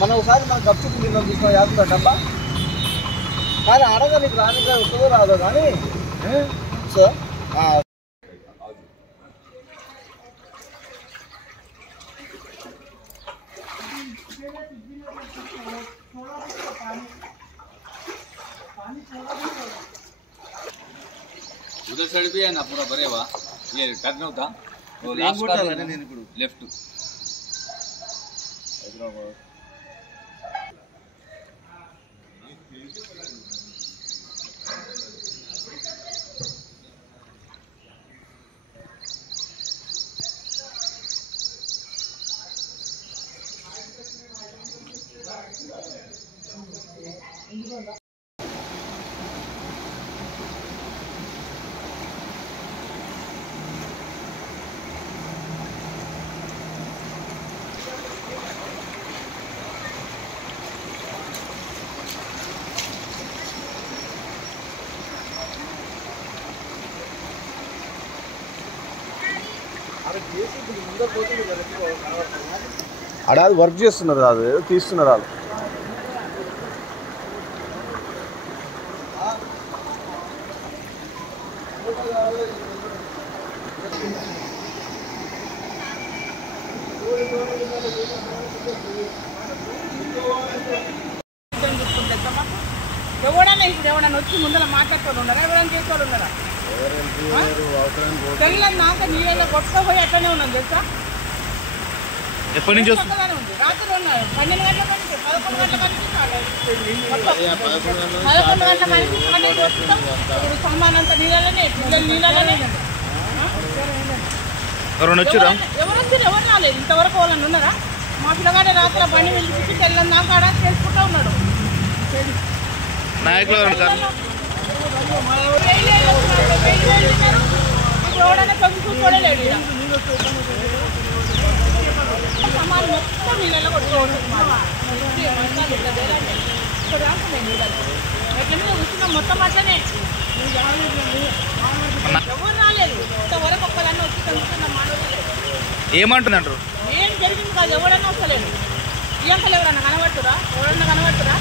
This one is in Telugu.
మనం ఒకసారి మనం గప్చుకు తిన్నాం చూసిన యాత్ర డబ్బా కానీ ఆడగా నీకు రానిగా వస్తుందో రాదో కానీ సార్ उधर साइड भी है ना पूरा भरे हुआ ये टर्न होता वो लास्ट का लेफ्ट हैदराबाद అడా వర్క్ చేస్తున్నారు అది తీస్తున్నారు వాళ్ళు ఎవడన్నా ఇప్పుడు ఎవడన్నా వచ్చి ముందర మాట్లాడుతూ ఉన్నారా ఎవరైనా చేసుకోవాలి ఉన్నారా తెల్లని నాక నీళ్ళలో కొట్టుకుపోయి అట్లనే ఉన్నాం తెలుసా ఎప్పటి నుంచి ఉంది రాత్రి ఉన్నారు 12 గంటల నుంచి 11 గంటల నుంచి ఇప్పుడు సామానంత నీళ్ళలోనే పిల్లలు నీళ్ళలోనే ఎవరు వచ్చారా ఎవరు వచ్చారు ఎవరు రాలేదు ఇంతవరకు వాళ్ళని ఉన్నారా మా పిల్లగాడే రాత్రి బండి వెళ్ళి తెల్లని దాకా ఆడ చేసుకుంటూ ఉన్నాడు నాయకులు ఎవడైనా తొంగి చూసుకోలేడు సమానం మొత్తం నీళ్ళలో కొట్టుకోవచ్చు ఎట్లనే కూర్చున్నాం మొత్తం అట్లనే ఎవరు రాలేదు ఇంతవరకు ఒక్కదాన్ని వచ్చి తగ్గుతున్నాం మానవులు ఏమంటున్నారు ఏం జరిగింది కాదు ఎవడన్నా వస్తలేదు ఈ అంకలు ఎవరన్నా కనబడుతురా ఎవరన్నా కనబడుతురా